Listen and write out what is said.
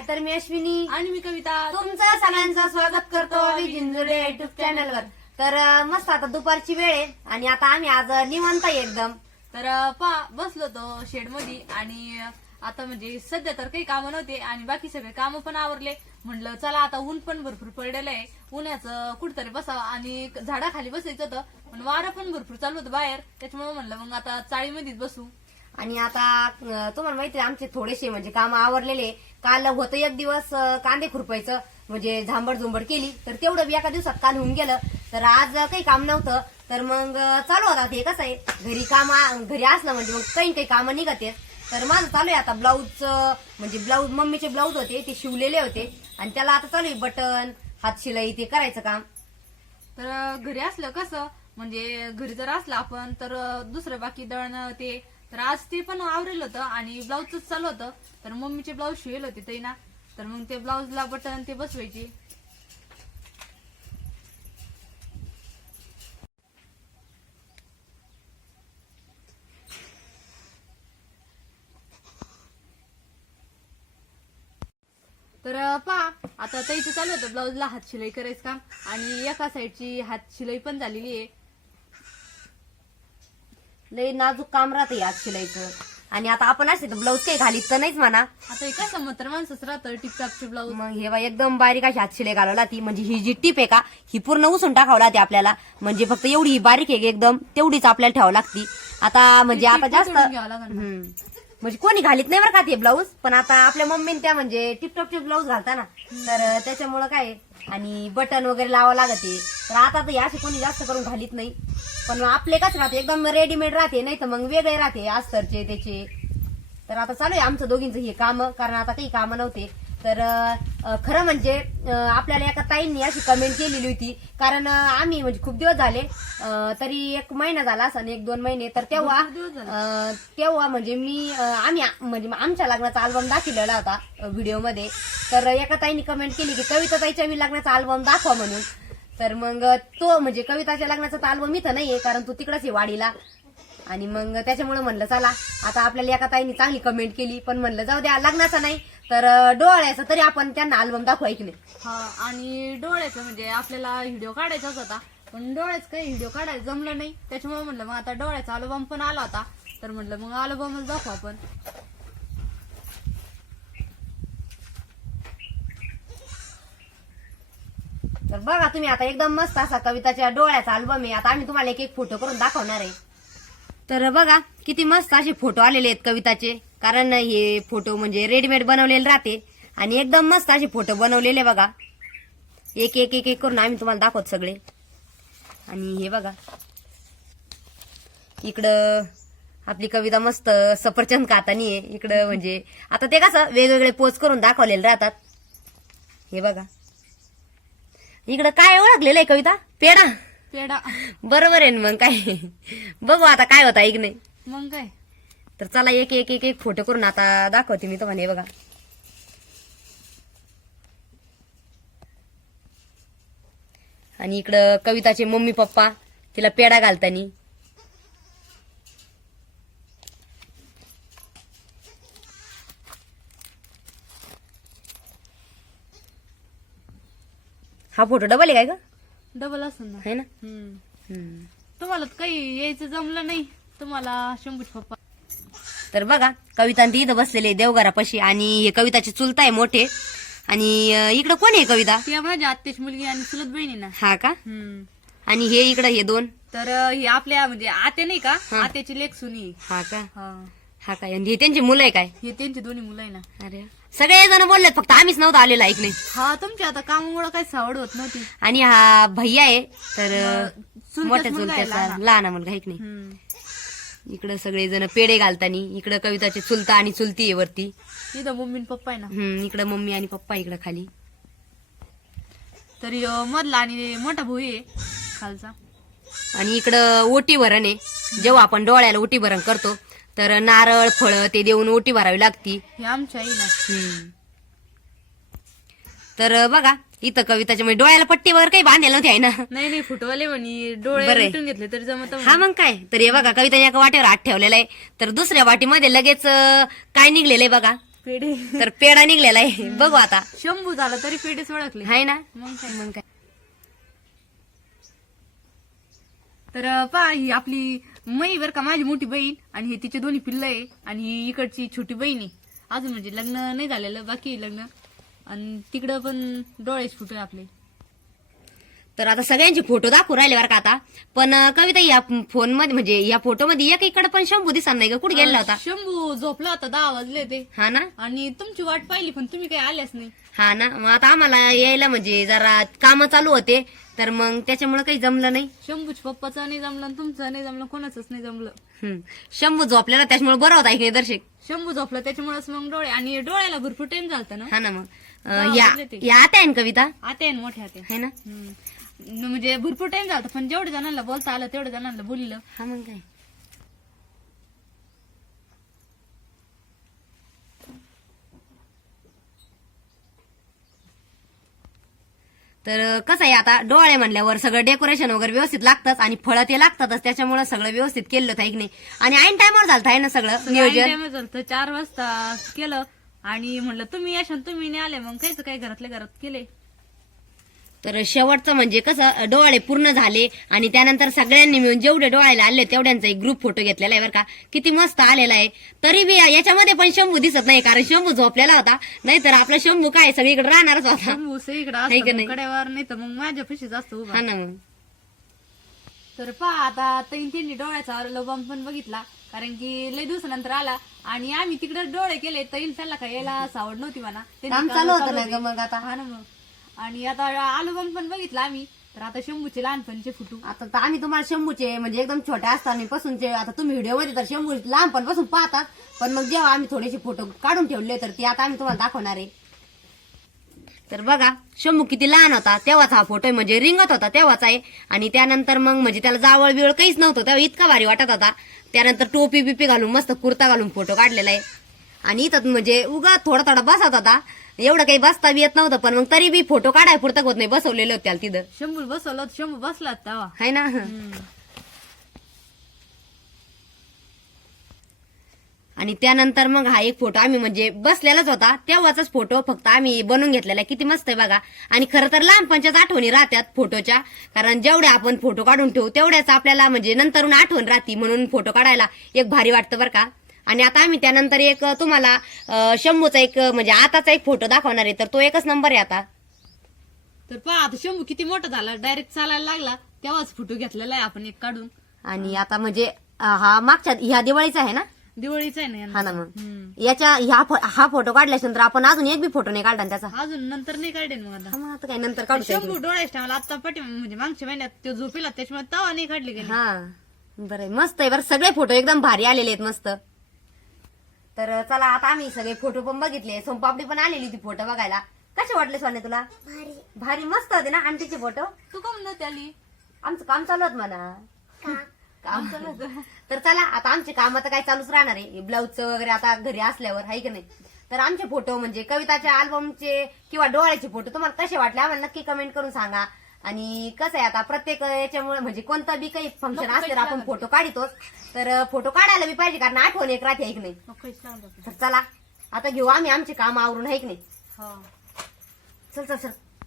तर मी अश्विनी. आणि मी कविता. तुमचं सगळ्यांचं स्वागत करतो आम्ही जिंजुडे युट्यूब चॅनलवर तर अं, मस्त आता दुपारची वेळ आहे आणि आता आम्ही आज निवांत आहे एकदम. तर पा बसलो तो शेडमध्ये आणि अं, आता म्हणजे सध्या तर काही कामं नव्हते आणि बाकी सगळे कामं पण आवरले. म्हणलं चला आता ऊन पण भरपूर पडलेलं आहे. उन्हाचं कुठतरी बसावं आणि झाडाखाली बसायचं होतं. पण वारं पण भरपूर चालू होतं बाहेर. त्याच्यामुळे म्हणलं मग आता चाळीमध्येच बसू. आणि आता तुम्हाला माहिती आहे आमचे थोडेसे म्हणजे काम आवरलेले. काल होतं एक दिवस कांदे खुरपायचं म्हणजे झांबड झुंबड केली. तर तेवढं बी एका दिवसात काल होऊन गेलं. तर आज काही काम नव्हतं. तर मग चालू होता ते कसं आहे घरी काम घरी असलं म्हणजे मग काही काही कामं निघते. तर माझं चालू आहे आता ब्लाऊज म्हणजे ब्लाऊज मम्मीचे ब्लाऊज होते ते शिवलेले होते. आणि त्याला आता चालू आहे बटन हात शिलाई ते करायचं काम. तर घरी असलं कसं म्हणजे घरी जर असलं आपण तर दुसरं बाकी दळण ते तर आज ते पण आवरेल होतं आणि ब्लाऊजच चालू होतं. तर मम्मीचे ब्लाऊज शिवेल होते ते ना. तर मग ते ब्लाऊजला बटन ते बसवायचे. तर पहा आता ताईचं चालू होतं ब्लाऊजला हात शिलाई करायचं काम. आणि एका साईडची हात शिलाई पण झालेली आहे. लय नाजूक काम राहते आज शिलाईचं आणि आता आपण असे तर ब्लाऊज काही घालीत तर नाहीच म्हणा. आता हे कसं मात्र माणसंच राहतं टिपटापचे ब्लाऊज मग हे बा एकदम बारीक अशी हात शिलाई घालावं लागती. म्हणजे ही जी टीप आहे का ही पूर्ण उसून टाकावं लागते आपल्याला. म्हणजे फक्त एवढी ही बारीक आहे की एकदम तेवढीच आपल्याला ठेवावं लागती. आता म्हणजे आता जास्त. हम्म. म्हणजे कोणी घालीत नाही बरं का ते ब्लाऊज पण आता आपल्या मम्मीने त्या म्हणजे टिपटॉपचे ब्लाऊज घालता ना. तर त्याच्यामुळं काय आहे, आणि बटन वगैरे लावावं लागते. तर आता तर हे असे कोणी जास्त करून घालीत नाही. पण आपले कसं राहते. एकदम रेडीमेड राहते नाही तर मग वेगळे राहते अस्तरचे त्याचे. तर आता चालू आहे आमचं दोघींचं हे काम कारण आता काही कामं नव्हते. तर खरं म्हणजे आपल्याला एका ताईंनी अशी कमेंट केलेली होती. कारण आम्ही म्हणजे खूप दिवस झाले तरी एक महिना झाला असं एक दोन महिने. तर तेव्हा तेव्हा म्हणजे मी आम्ही म्हणजे आमच्या लग्नाचा अल्बम दाखवलेला होता व्हिडिओमध्ये तर एका ताईंनी कमेंट केली की कविता ताईच्या मी लग्नाचा अल्बम दाखवा म्हणून. तर मग तो म्हणजे कविताच्या लग्नाचा तर अल्बम इथं नाहीये कारण तो तिकडच आहे वाडीला. आणि मग त्याच्यामुळे म्हणलं चला आता आपल्याला एका ताईने चांगली कमेंट केली पण म्हणलं जाऊ द्या लग्नाचा नाही तर अं, डोळ्याचा तरी आपण त्यांना अल्बम दाखवाय की नाही हा आणि डोळ्याचं म्हणजे आपल्याला व्हिडिओ काढायचाच होता पण डोळ्याच काही व्हिडिओ काढायला जमलं नाही. त्याच्यामुळे म्हणलं मग आता डोळ्याचा अल्बम पण आला होता तर म्हणलं मग अल्बमच दाखवू आपण. तर बघा तुम्ही आता एकदम मस्त असा कविताच्या डोळ्याचा अल्बम आहे. आता आम्ही तुम्हाला एक एक फोटो करून दाखवणार आहे. तर बघा किती मस्त असे फोटो आलेले आहेत कविताचे. कारण हे फोटो म्हणजे रेडीमेड बनवलेले राहते. आणि एकदम मस्त असे फोटो बनवलेले बघा. एक एक एक एक करून आम्ही तुम्हाला दाखवत सगळे. आणि हे बघा. इकडं आपली कविता मस्त सफरचंद खातानी आहे. इकडं म्हणजे आता ते कसं वेगवेगळे पोज करून दाखवलेले राहतात. हे बघा. इकडं काय ओळखलेलं आहे कविता? पेडा पेडा बरोबर आहे ना मग काय? बघू आता काय होता ऐक नाही. मग काय? तर चला एक एक एक एक फोटो करून आता दाखवते मी तुम्हाला हे बघा. आणि इकडं कविताचे मम्मी पप्पा तिला पेडा घालतानी. हा फोटो डबल आहे काय का डबल असं ना. है ना? हम्म. हम्म. तुम्हाला तर काही यायचं जमलं नाही. तुम्हाला शंभूच पप्पा. तर बघा कविता ती इथं बसलेले देवघरापाशी आणि हे कविताचे चुलता आहे मोठे. आणि अं, इकडं कोण आहे कविता? ती माझ्या आत्याची मुलगी आणि चुलत बहिणी ना. हा का? हम्म. आणि हे इकडं हे दोन. तर अं, ही आपल्या म्हणजे आते नाही का. आत्याची लेख सुनी हा का? हा. हा काय? आणि हे त्यांची मुलं आहे काय? हे त्यांची दोन्ही मुलं आहे ना. अरे. सगळे जण बोलले फक्त आम्हीच नव्हतं आलेलो ऐक नाही हा तुमची आता कामामुळे काही सावड होत नव्हती. आणि हा भैया आहे तर चुलत्याच मोठ्या मुलगा आहे चुलत्याचा लहाना. लहान मुलगा ऐक नाही? हम्म. इकडं सगळे जण पेढे घालतानी इकडं कविताचे चुलता आणि चुलती आहे वरती. इथं मम्मी आणि पप्पा आहे ना. हम्म इकडं मम्मी आणि पप्पा इकडं खाली. तरी मधला आणि मोठा भाऊ आहे खालचा. आणि इकडं ओटी भरण आहे. जेव्हा आपण डोळ्याला ओटी भरण करतो तर नारळ फळं ते देऊन ओटी भरावी लागती. हे आमच्या हम्म. तर बघा इथं कविताच्या म्हणजे डोळ्याला पट्टी वगैरे काही बांधलेलं नव्हती आहे ना? नाही नाही फुटवाले म्हणे. डोळे बरं आहे. मिटून घेतले तरी जमत हा मग काय? तर हे बघा कविताने एका वाटेवर हात ठेवलेला आहे. तर दुसऱ्या वाटीमध्ये लगेच अं, काय निघलेलं आहे बघा? पेढे. तर पेढा निघलेला आहे. बघू आता. शंभू झाला तरी पेढेच ओळखले. आहे ना? मग काय? मग काय? तर पहा ही आपली मई बर का माझी मोठी बहीण आणि हे तिचे दोन्ही पिल्ल आहे आणि ही इकडची छोटी बहीण. आहे अजून म्हणजे लग्न नाही झालेलं बाकी आहे लग्न. आणि तिकडं पण डोळेच फुटे आपले. तर आता सगळ्यांचे फोटो दाखवू राहिले बरं का आता. पण कविता या फोनमध्ये म्हणजे या फोटो मध्ये एक इकडे पण शंभू दिसत नाही का कुठे गेला होता? शंभू झोपला होता दहा वाजले ते हा ना? आणि तुमची वाट पाहिली पण तुम्ही काही आल्याच नाही. हा ना? मग आता आम्हाला यायला म्हणजे जरा काम चालू होते. तर मग त्याच्यामुळे काही जमलं नाही. शंभूच्या पप्पाचं नाही जमलं तुमचं नाही जमलं कोणाचंच नाही जमलं. हम्म. शंभू झोपलेला त्याच्यामुळे बरं होता ऐकणे दर्शक. शंभू झोपला त्याच्यामुळेच मग डोळे आणि डोळ्याला भरपूर टाइम झालता ना? हा ना मग. अं, या आता आहे ना कविता? आते आहे ना मोठे आते आहे ना? हम्म. म्हणजे भरपूर टाइम झाला पण जेवढ्या जणांना बोलता आलं तेवढ्या जणांना बोलिलं. हा मग काय? तर कसं आहे आता? डोळे म्हणल्यावर सगळं डेकोरेशन वगैरे व्यवस्थित लागतंच आणि फळं ते लागतातच त्याच्यामुळे सगळं व्यवस्थित केलं होतं नाही. आणि ऐन टायमावर झालं आहे ना सगळं नियोजन? झालं चार वाजता केलं. आणि म्हणलं तुम्ही यशान तुम्ही नाही आले मग कायच काय घरातल्या घरात केले? तर शेवटचं म्हणजे कसं डोळे पूर्ण झाले आणि त्यानंतर सगळ्यांनी मिळून जेवढे डोळ्याला आले तेवढ्यांचा एक ग्रुप फोटो घेतलेला आहे बरं का. किती मस्त आलेला आहे. तरी बी याच्यामध्ये पण शंभू दिसत नाही कारण शंभू झोपलेला होता. नाहीतर आपला शंभू काय सगळीकडे राहणारच होता. शंभू इकडे आहे का असतो नाही? तर मग माझ्या जास्त उभा. हा ना मग. तर पहा आता तैन त्यांनी डोळ्याचा लबम पण बघितला कारण की लय दिवसानंतर आला आणि आम्ही तिकडे डोळे केले तैन त्यांना काय यायला सावड नव्हती म्हणा. काम चालू होतं ना मग आता? हा ना मग. आणि आता अल्बम पण बघितला आम्ही. तर आता शंभूचे लहानपणीचे फोटो आता तर आम्ही तुम्हाला शंभूचे म्हणजे एकदम छोट्या असताना पासूनचे. आता तुम्ही व्हिडिओमध्ये तर शंभू लहानपणापासून पाहतात. पण मग जेव्हा आम्ही थोडेसे फोटो काढून ठेवले तर ते आता आम्ही तुम्हाला दाखवणार आहे. तर बघा शंभू किती लहान होता तेव्हाचा हा फोटो आहे. म्हणजे रिंगत होता तेव्हाच आहे. आणि त्यानंतर मग म्हणजे त्याला जावळ बिवळ काहीच नव्हतं. तेव्हा इतका भारी वाटत होता. त्यानंतर टोपी बिपी घालून मस्त कुर्ता घालून फोटो काढलेला आहे. आणि इथं म्हणजे उगा थोडा थोडा बसत होता. एवढं काही बसता बी येत नव्हतं पण मग तरी बी फोटो काढाय पुरतक होत नाही बसवलेले होते त्याला तिथं. शंभू बसवलं होतं, शंभू बसला तेव्हा. आहे ना. आणि त्यानंतर मग हा एक फोटो आम्ही म्हणजे बसलेलाच होता तेव्हाचाच फोटो फक्त आम्ही बनवून घेतलेला. आहे किती मस्त आहे बघा. आणि खरं तर लहानपणच्याच आठवणी राहतात फोटोच्या. कारण जेवढ्या आपण फोटो काढून ठेवू तेवढ्याच आपल्याला म्हणजे नंतरून आठवण राहते म्हणून फोटो काढायला एक भारी वाटतं बरं का. आणि आता आम्ही त्यानंतर एक तुम्हाला शंभूचा एक म्हणजे आताचा एक फोटो दाखवणार आहे. तर तो एकच नंबर आहे आता. तर पहा आता शंभू किती मोठा झाला. डायरेक्ट चालायला लागला. तेव्हाच फोटो घेतलेला आहे आपण एक काढून. आणि आता म्हणजे हा मागच्या ह्या दिवाळीचा आहे ना? दिवाळीचा आहे ना. हा ना मग. याच्या ह्या फो- हा फोटो काढल्यानंतर आपण अजून एक बी फोटो नाही काढला ना त्याचा. अजून नंतर नाही काढेन मग आता. हा, मग आता काय नंतर काढू शंभू डोळ्याच टाळला आता पाठी म्हणजे मागच्या महिन्यात तो झोपेला त्याच्यामुळे तवा नाही काढले गेले. हा बरं. मस्त आहे बरं. सगळे फोटो एकदम भारी आलेले आहेत मस्त. तर चला आता आम्ही सगळे फोटो पण बघितले. सोमपापडी पण आलेली ती फोटो बघायला. कसे वाटले सोने तुला? भारी. भारी मस्त होते ना आंटीचे फोटो तू कम नव्हती आली आमचं काम चालू होत म्हणा. काम चालू होतं. तर चला आता आमचे काम आता काय चालूच राहणार आहे. ब्लाऊजचं वगैरे आता घरी असल्यावर आहे की नाही? तर आमचे फोटो म्हणजे कविताच्या अल्बमचे किंवा डोळ्याचे फोटो तुम्हाला कसे वाटले? आम्हाला नक्की कमेंट करून सांगा. आणि कसं आहे आता प्रत्येक याच्यामुळे म्हणजे कोणतं बी काही फंक्शन असल्यावर आपण फोटो काढतोच. तर फोटो काढायला बी पाहिजे कारण आठवण एक राहते आहे की नाही. तर चला आता घेऊ आम्ही आमचे काम आवरून आहे की नाही. हा. चल चल चल.